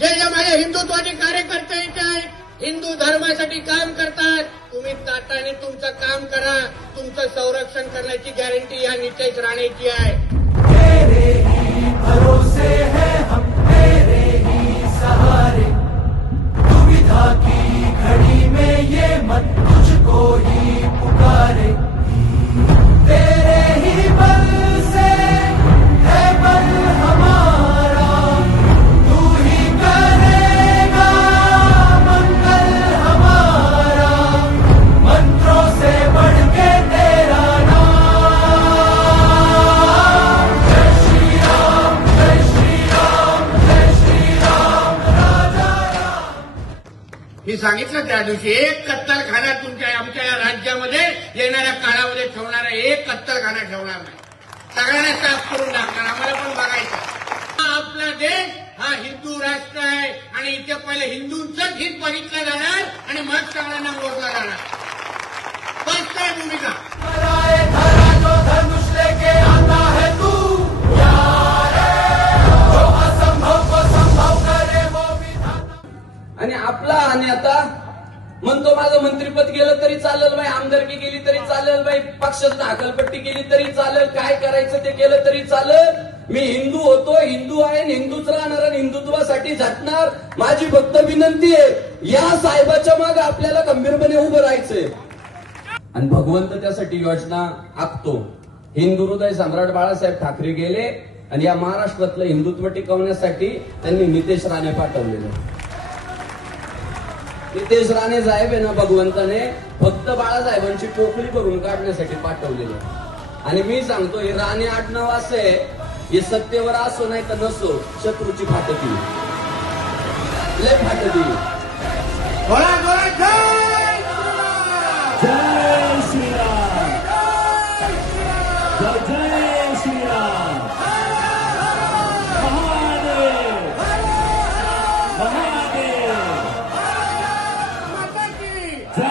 जे जे माझे हिंदुत्वाचे कार्यकर्ते इथे आहेत हिंदू धर्मासाठी काम करतात तुम्ही ताटाने तुमचं काम करा. तुमचं संरक्षण करण्याची गॅरंटी या नितेश राणेची आहे. सहारे दुविधा की घड़ी में ये मत तुझको ही मी सांगितलं त्या दिवशी एक कत्तलखाना तुमच्या आमच्या या राज्यामध्ये येणाऱ्या काळामध्ये ठेवणारा एक कत्तलखाना ठेवणार नाही. सगळ्यांना साफ करून टाकणार आम्हाला पण बघायचं हा आपला देश हा हिंदू राष्ट्र आहे. आणि इथे पहिले हिंदूंचंच हित बघितलं जाणार आणि मग सगळ्यांना मोडलं जाणार. स्पष्ट आहे भूमिका? आणि आता म्हणतो माझं मंत्रीपद गेलं तरी चालेल बाई आमदारकी गेली तरी चालेल बाई पक्षात हकलपट्टी केली तरी चालेल काय करायचं ते केलं तरी चालेल. मी हिंदू होतो हिंदू आहे हिंदूच राहणार आणि हिंदुत्वासाठी झटणार. माझी फक्त विनंती आहे या साहेबाच्या मागे आपल्याला गंभीरपणे उभं राहायचंय. आणि भगवंत त्यासाठी योजना आखतो. हिंदू हृदय सम्राट बाळासाहेब ठाकरे गेले आणि या महाराष्ट्रातलं हिंदुत्व टिकवण्यासाठी त्यांनी नितेश राणे पाठवलेलं. नितेश राणे साहेब आहे ना भगवंताने फक्त बाळासाहेबांची पोकळी भरून काढण्यासाठी पाठवलेलं आणि मी सांगतो हे राणे आडनाव असं आहे हे सत्तेवर असो नाही तर नसो शत्रूची फाटती लय फाटती